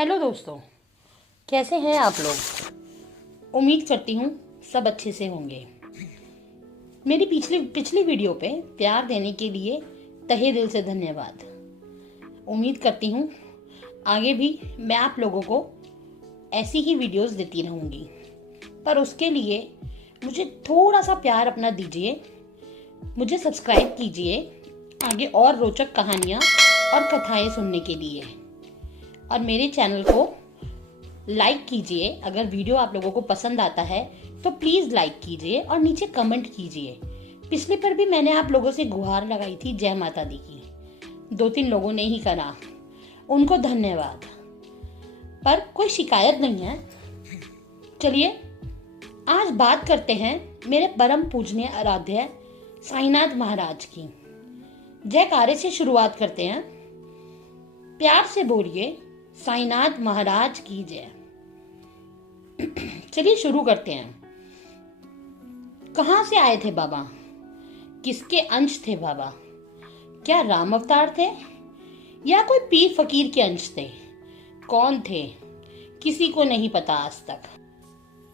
Hello दोस्तों, कैसे हैं आप लोग। उम्मीद करती हूँ सब अच्छे से होंगे। मेरी पिछली वीडियो पे प्यार देने के लिए तहे दिल से धन्यवाद। उम्मीद करती हूँ आगे भी मैं आप लोगों को ऐसी ही वीडियोस देती रहूँगी, पर उसके लिए मुझे थोड़ा सा प्यार अपना दीजिए। मुझे सब्सक्राइब कीजिए आगे और रोचक कहानियाँ और कथाएं सुनने के लिए, और मेरे चैनल को लाइक कीजिए। अगर वीडियो आप लोगों को पसंद आता है तो प्लीज़ लाइक कीजिए और नीचे कमेंट कीजिए। पिछले पर भी मैंने आप लोगों से गुहार लगाई थी जय माता दी की, 2-3 लोगों ने ही करा, उनको धन्यवाद। पर कोई शिकायत नहीं है। चलिए आज बात करते हैं मेरे परम पूजनीय आराध्य साईनाथ महाराज की। जयकारे से शुरुआत करते हैं। प्यार से बोलिए साईनाथ महाराज की जय। चलिए शुरू करते हैं। कहां से आए थे बाबा, किसके अंश थे बाबा? क्या राम अवतार थे या कोई पीर फकीर के अंश थे? कौन थे किसी को नहीं पता आज तक।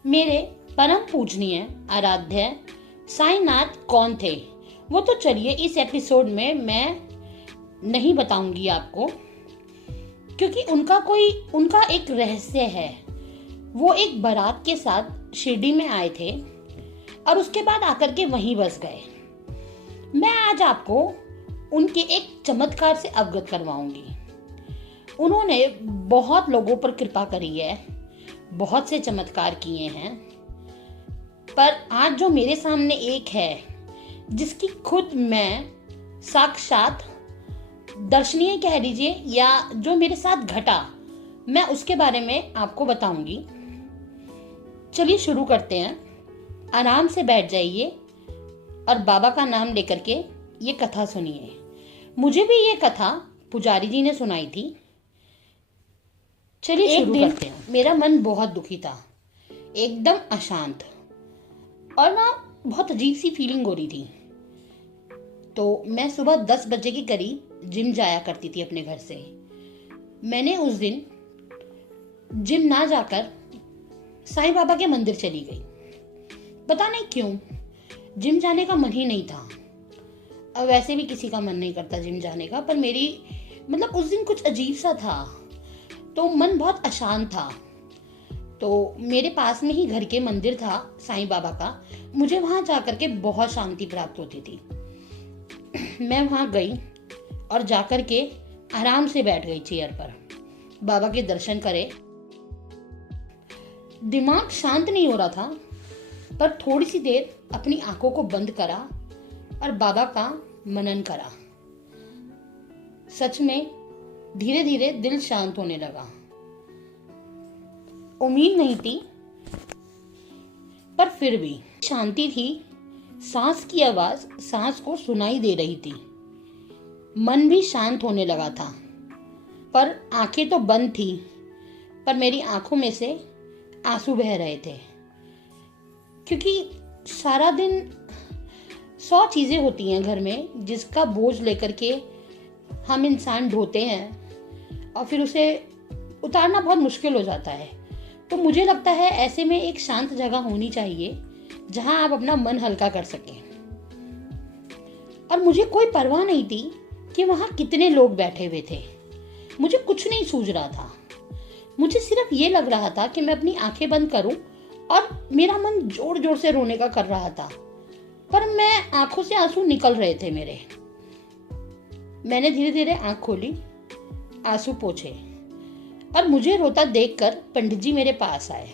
मेरे परम पूजनीय आराध्य साईनाथ कौन थे वो तो चलिए इस एपिसोड में मैं नहीं बताऊंगी आपको, क्योंकि उनका एक रहस्य है। वो एक बारात के साथ शिरडी में आए थे और उसके बाद आकर के वहीं बस गए। मैं आज आपको उनके एक चमत्कार से अवगत करवाऊंगी। उन्होंने बहुत लोगों पर कृपा करी है, बहुत से चमत्कार किए हैं, पर आज जो मेरे सामने एक है जिसकी खुद मैं साक्षात दर्शनीय कह लीजिए, या जो मेरे साथ घटा, मैं उसके बारे में आपको बताऊंगी। चलिए शुरू करते हैं। आराम से बैठ जाइए और बाबा का नाम लेकर के ये कथा सुनिए। मुझे भी ये कथा पुजारी जी ने सुनाई थी। चलिए शुरू करते हैं। मेरा मन बहुत दुखी था, एकदम अशांत, और ना बहुत अजीब सी फीलिंग हो रही थी। तो मैं सुबह 10 बजे के करीब जिम जाया करती थी अपने घर से। मैंने उस दिन जिम ना जाकर साईं बाबा के मंदिर चली गई। पता नहीं क्यों जिम जाने का मन ही नहीं था। अब वैसे भी किसी का मन नहीं करता जिम जाने का, पर उस दिन कुछ अजीब सा था, तो मन बहुत अशांत था। तो मेरे पास में ही घर के मंदिर था साईं बाबा का। मुझे वहां जाकर के बहुत शांति प्राप्त होती थी। मैं वहां गई और जाकर के आराम से बैठ गई चेयर पर, बाबा के दर्शन करे। दिमाग शांत नहीं हो रहा था, पर थोड़ी सी देर अपनी आंखों को बंद करा और बाबा का मनन करा। सच में धीरे धीरे दिल शांत होने लगा। उम्मीद नहीं थी, पर फिर भी शांति थी। सांस की आवाज सांस को सुनाई दे रही थी। मन भी शांत होने लगा था, पर आंखें तो बंद थी, पर मेरी आंखों में से आंसू बह रहे थे। क्योंकि सारा दिन 100 चीजें होती हैं घर में, जिसका बोझ लेकर के हम इंसान ढोते हैं और फिर उसे उतारना बहुत मुश्किल हो जाता है। तो मुझे लगता है ऐसे में एक शांत जगह होनी चाहिए जहां आप अपना मन हल्का कर सकें। और मुझे कोई परवाह नहीं थी कि वहां कितने लोग बैठे हुए थे। मुझे कुछ नहीं सूझ रहा था। मुझे सिर्फ ये लग रहा था कि मैं अपनी आंखें बंद करूं, और मेरा मन जोर जोर से रोने का कर रहा था, पर मैं आंखों से आंसू निकल रहे थे मेरे। मैंने धीरे धीरे आंख खोली, आंसू पोंछे, और मुझे रोता देखकर पंडित जी मेरे पास आए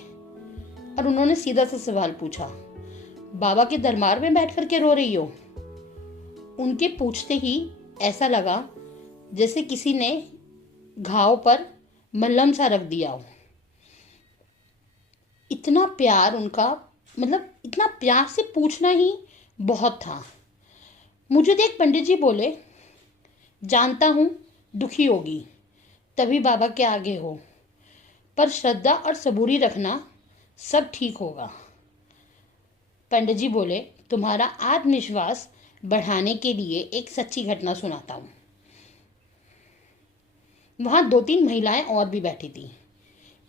और उन्होंने सीधा सा सवाल पूछा, बाबा के दरबार में बैठ करके रो रही हो? उनके पूछते ही ऐसा लगा जैसे किसी ने घाव पर मलहम सा रख दिया हो। इतना प्यार उनका, इतना प्यार से पूछना ही बहुत था। मुझे देख पंडित जी बोले, जानता हूं दुखी होगी, तभी बाबा के आगे हो, पर श्रद्धा और सबूरी रखना, सब ठीक होगा। पंडित जी बोले, तुम्हारा आत्मविश्वास बढ़ाने के लिए एक सच्ची घटना सुनाता हूं। वहां 2-3 महिलाएं और भी बैठी थी।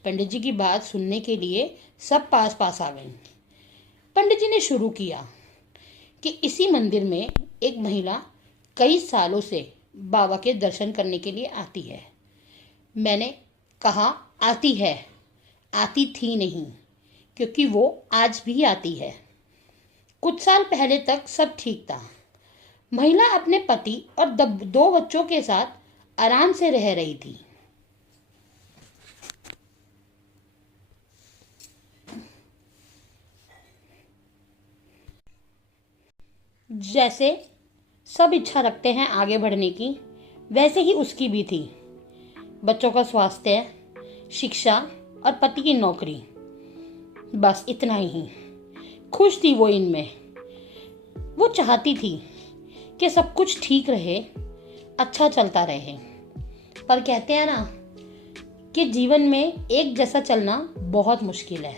पंडित जी की बात सुनने के लिए सब पास पास आ गईं। पंडित जी ने शुरू किया कि इसी मंदिर में एक महिला कई सालों से बाबा के दर्शन करने के लिए आती है। मैंने कहा आती है, आती थी नहीं, क्योंकि वो आज भी आती है। कुछ साल पहले तक सब ठीक था। महिला अपने पति और 2 बच्चों के साथ आराम से रह रही थी। जैसे सब इच्छा रखते हैं आगे बढ़ने की, वैसे ही उसकी भी थी। बच्चों का स्वास्थ्य, शिक्षा और पति की नौकरी, बस इतना ही। खुश थी वो इनमें। वो चाहती थी कि सब कुछ ठीक रहे, अच्छा चलता रहे। पर कहते हैं ना कि जीवन में एक जैसा चलना बहुत मुश्किल है।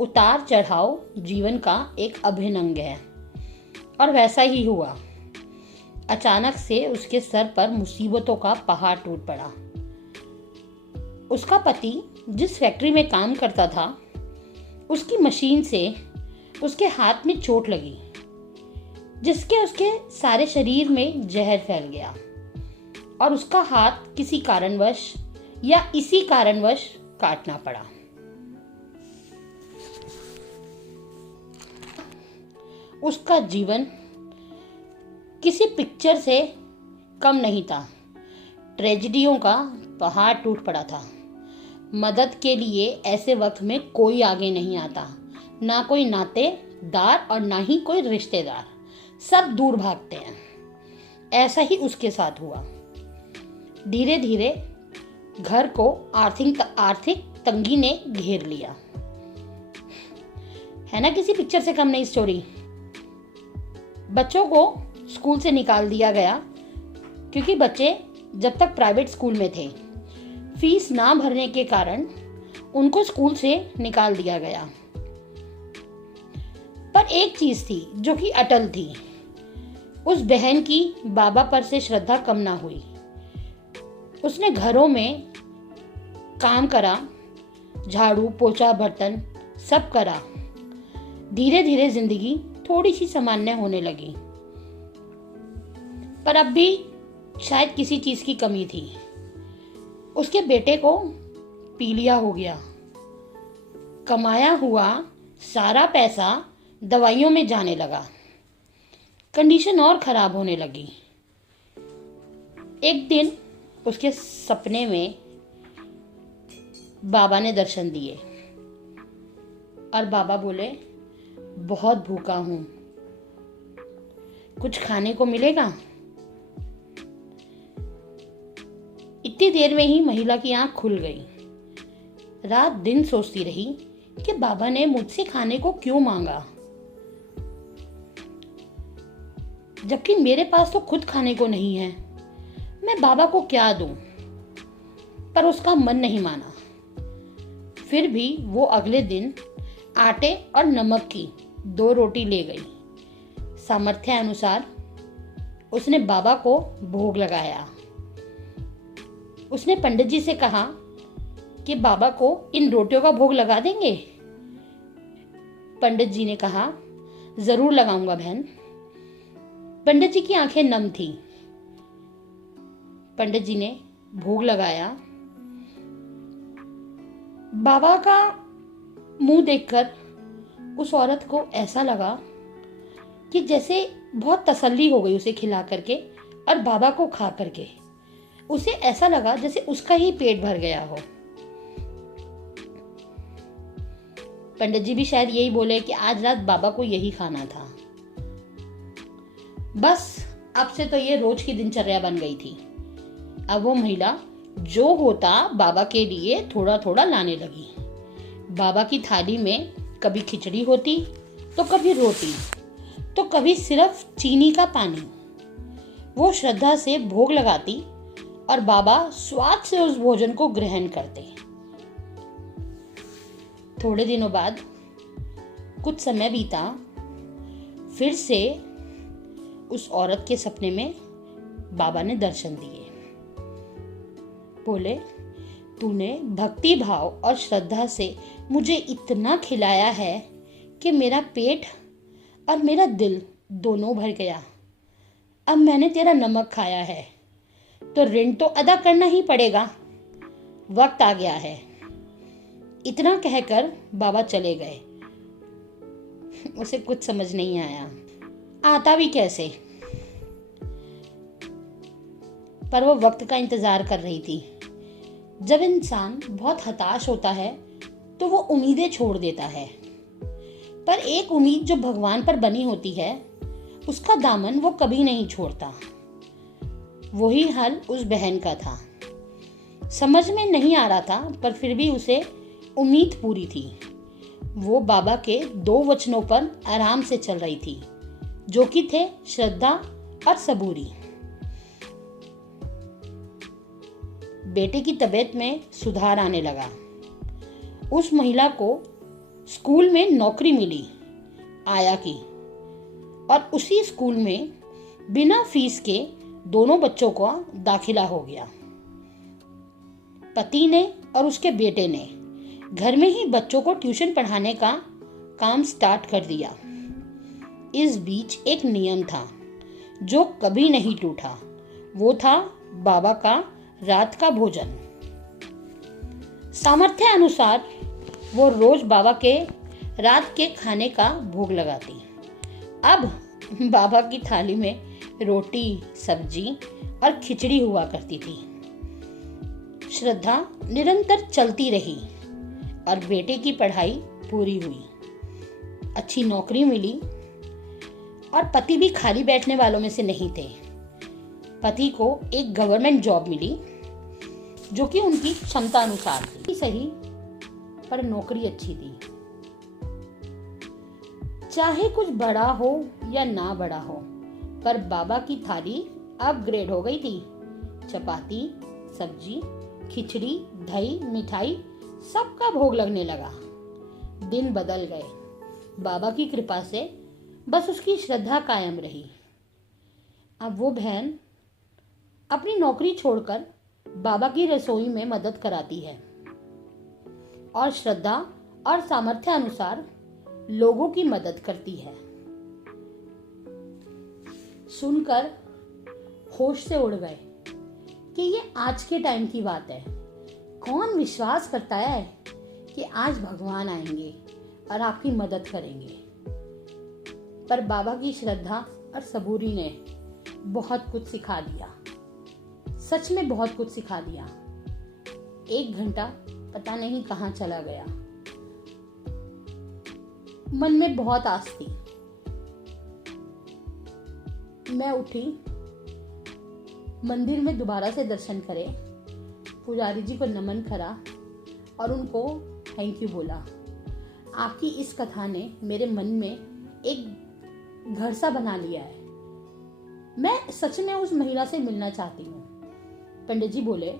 उतार चढ़ाव जीवन का एक अभिन्न अंग है। और वैसा ही हुआ। अचानक से उसके सर पर मुसीबतों का पहाड़ टूट पड़ा। उसका पति जिस फैक्ट्री में काम करता था, उसकी मशीन से उसके हाथ में चोट लगी, जिसके उसके सारे शरीर में जहर फैल गया और उसका हाथ किसी कारणवश या इसी कारणवश काटना पड़ा। उसका जीवन किसी पिक्चर से कम नहीं था। ट्रेजेडियों का पहाड़ टूट पड़ा था। मदद के लिए ऐसे वक्त में कोई आगे नहीं आता, ना कोई नातेदार और ना ही कोई रिश्तेदार। सब दूर भागते हैं। ऐसा ही उसके साथ हुआ। धीरे धीरे घर को आर्थिक तंगी ने घेर लिया। है ना किसी पिक्चर से कम नहीं स्टोरी। बच्चों को स्कूल से निकाल दिया गया, क्योंकि बच्चे जब तक प्राइवेट स्कूल में थे, फीस ना भरने के कारण उनको स्कूल से निकाल दिया गया। पर एक चीज थी जो कि अटल थी। उस बहन की बाबा पर से श्रद्धा कम ना हुई। उसने घरों में काम करा, झाड़ू पोछा बर्तन सब करा। धीरे धीरे जिंदगी थोड़ी सी सामान्य होने लगी। पर अब भी शायद किसी चीज की कमी थी। उसके बेटे को पीलिया हो गया। कमाया हुआ सारा पैसा दवाइयों में जाने लगा। कंडीशन और खराब होने लगी। एक दिन उसके सपने में बाबा ने दर्शन दिए और बाबा बोले, बहुत भूखा हूं, कुछ खाने को मिलेगा? इतनी देर में ही महिला की आंख खुल गई। रात दिन सोचती रही कि बाबा ने मुझसे खाने को क्यों मांगा, जबकि मेरे पास तो खुद खाने को नहीं है। मैं बाबा को क्या दूं? पर उसका मन नहीं माना। फिर भी वो अगले दिन आटे और नमक की 2 रोटी ले गई। सामर्थ्य अनुसार उसने बाबा को भोग लगाया। उसने पंडित जी से कहा कि बाबा को इन रोटियों का भोग लगा देंगे? पंडित जी ने कहा, जरूर लगाऊंगा बहन। पंडित जी की आंखें नम थी। पंडित जी ने भोग लगाया। बाबा का मुंह देखकर उस औरत को ऐसा लगा कि जैसे बहुत तसल्ली हो गई उसे खिला करके और बाबा को खा करके। उसे ऐसा लगा जैसे उसका ही पेट भर गया हो। पंडित जी भी शायद यही बोले कि आज रात बाबा को यही खाना था। बस अब से तो ये रोज की दिनचर्या बन गई थी। अब वो महिला जो होता बाबा के लिए थोड़ा थोड़ा लाने लगी। बाबा की थाली में कभी खिचड़ी होती, तो कभी रोटी, तो कभी सिर्फ चीनी का पानी। वो श्रद्धा से भोग लगाती और बाबा स्वाद से उस भोजन को ग्रहण करते। थोड़े दिनों बाद कुछ समय बीता। फिर से उस औरत के सपने में बाबा ने दर्शन दिए। बोले, तूने भक्ति भाव और श्रद्धा से मुझे इतना खिलाया है कि मेरा पेट और मेरा दिल दोनों भर गया। अब मैंने तेरा नमक खाया है तो ऋण तो अदा करना ही पड़ेगा। वक्त आ गया है। इतना कहकर बाबा चले गए। उसे कुछ समझ नहीं आया, आता भी कैसे, पर वो वक्त का इंतजार कर रही थी। जब इंसान बहुत हताश होता है तो वो उम्मीदें छोड़ देता है, पर एक उम्मीद जो भगवान पर बनी होती है उसका दामन वो कभी नहीं छोड़ता। वही हाल उस बहन का था। समझ में नहीं आ रहा था, पर फिर भी उसे उम्मीद पूरी थी। वो बाबा के 2 वचनों पर आराम से चल रही थी, जो कि थे श्रद्धा और सबूरी। बेटे की तबीयत में सुधार आने लगा। उस महिला को स्कूल में नौकरी मिली, आया की, और उसी स्कूल में बिना फीस के दोनों बच्चों का दाखिला हो गया। पति ने और उसके बेटे ने घर में ही बच्चों को ट्यूशन पढ़ाने का काम स्टार्ट कर दिया। इस बीच एक नियम था जो कभी नहीं टूटा। वो था बाबा का रात का भोजन। सामर्थ्य अनुसार वो रोज बाबा के रात के खाने का भोग लगाती। अब बाबा की थाली में रोटी, सब्जी और खिचड़ी हुआ करती थी। श्रद्धा निरंतर चलती रही और बेटे की पढ़ाई पूरी हुई। अच्छी नौकरी मिली और पति भी खाली बैठने वालों में से नहीं थे। पति को एक गवर्नमेंट जॉब मिली जो कि उनकी क्षमता अनुसार थी। सही, पर नौकरी अच्छी थी। चाहे कुछ बड़ा हो या ना बड़ा हो, पर बाबा की थाली अपग्रेड हो गई थी। चपाती, सब्जी, खिचड़ी, दही, मिठाई सबका भोग लगने लगा। दिन बदल गए। बाबा की कृपा से बस उसकी श्रद्धा कायम रही। अब वो बहन अपनी नौकरी छोड़कर बाबा की रसोई में मदद कराती है और श्रद्धा और सामर्थ्य अनुसार लोगों की मदद करती है। सुनकर होश से उड़ गए कि ये आज के टाइम की बात है। कौन विश्वास करता है कि आज भगवान आएंगे और आपकी मदद करेंगे। पर बाबा की श्रद्धा और सबूरी ने बहुत कुछ सिखा दिया। सच में बहुत कुछ सिखा दिया। 1 घंटा पता नहीं कहां चला गया। मन में बहुत आस थी। मैं उठी, मंदिर में दोबारा से दर्शन करे, पुजारी जी को नमन करा और उनको थैंक यू बोला। आपकी इस कथा ने मेरे मन में एक घर सा बना लिया है। मैं सच में उस महिला से मिलना चाहती हूँ। पंडित जी बोले,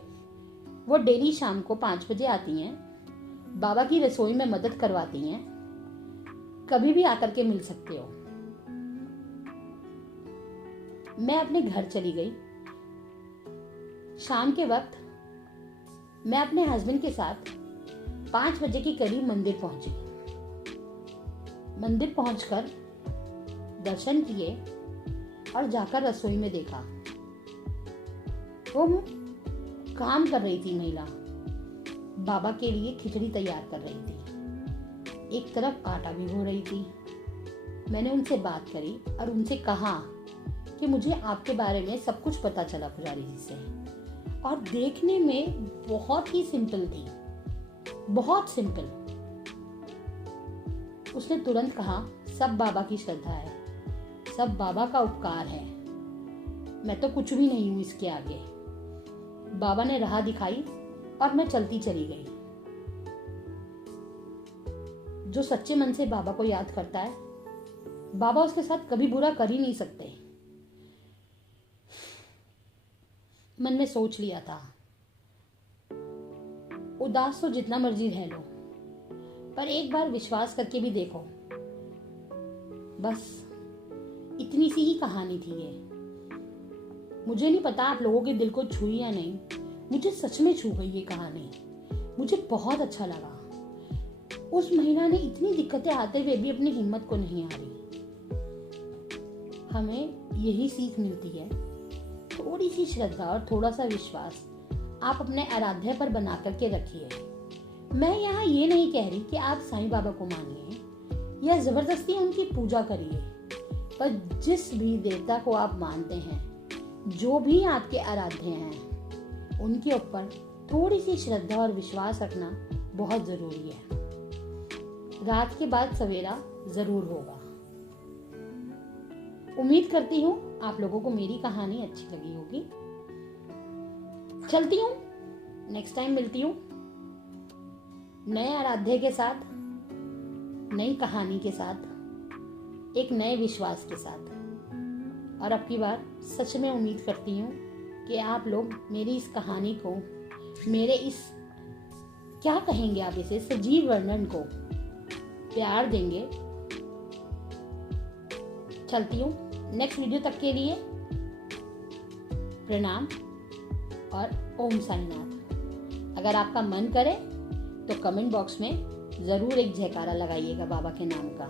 वो डेली शाम को 5 बजे आती हैं, बाबा की रसोई में मदद करवाती हैं, कभी भी आकर के मिल सकते हो। मैं अपने घर चली गई। शाम के वक्त मैं अपने हस्बैंड के साथ 5 बजे के करीब मंदिर पहुंची। मंदिर पहुंचकर दर्शन किए और जाकर रसोई में देखा। वो काम कर रही थी महिला, बाबा के लिए खिचड़ी तैयार कर रही थी। एक तरफ आटा भिगो रही थी। मैंने उनसे बात करी और उनसे कहा कि मुझे आपके बारे में सब कुछ पता चला पुजारी जी से, और देखने में बहुत ही सिंपल थी, बहुत सिंपल। उसने तुरंत कहा, सब बाबा की श्रद्धा है, सब बाबा का उपकार है, मैं तो कुछ भी नहीं हूं इसके आगे। बाबा ने राह दिखाई और मैं चलती चली गई। जो सच्चे मन से बाबा को याद करता है, बाबा उसके साथ कभी बुरा कर ही नहीं सकते। मन में सोच लिया था, उदास तो जितना मर्जी रह लो, पर एक बार विश्वास करके भी देखो। बस इतनी सी ही कहानी थी ये। मुझे नहीं पता आप लोगों के दिल को छुई या नहीं, मुझे सच में छू गई ये कहानी। मुझे बहुत अच्छा लगा। उस महिला ने इतनी दिक्कतें आते हुए भी अपनी हिम्मत को नहीं हारी। हमें यही सीख मिलती है, थोड़ी सी श्रद्धा और थोड़ा सा विश्वास आप अपने आराध्य पर बना करके रखिए। मैं यहाँ ये नहीं कह रही कि आप साईं बाबा को मानिए या जबरदस्ती उनकी पूजा करिए, पर जिस भी देवता को आप मानते हैं, जो भी आपके आराध्य हैं, उनके ऊपर थोड़ी सी श्रद्धा और विश्वास रखना बहुत जरूरी है। रात के बाद सवेरा जरूर होगा। उम्मीद करती हूँ आप लोगों को मेरी कहानी अच्छी लगी होगी। चलती हूँ, नेक्स्ट टाइम मिलती हूँ नए आराध्य के साथ, नई कहानी के साथ, एक नए विश्वास के साथ। और अब की बार सच में उम्मीद करती हूँ कि आप लोग मेरी इस कहानी को, मेरे इस, क्या कहेंगे आप इसे, सजीव वर्णन को प्यार देंगे। चलती हूँ, नेक्स्ट वीडियो तक के लिए प्रणाम और ओम साईनाथ। अगर आपका मन करे तो कमेंट बॉक्स में ज़रूर एक जयकारा लगाइएगा बाबा के नाम का।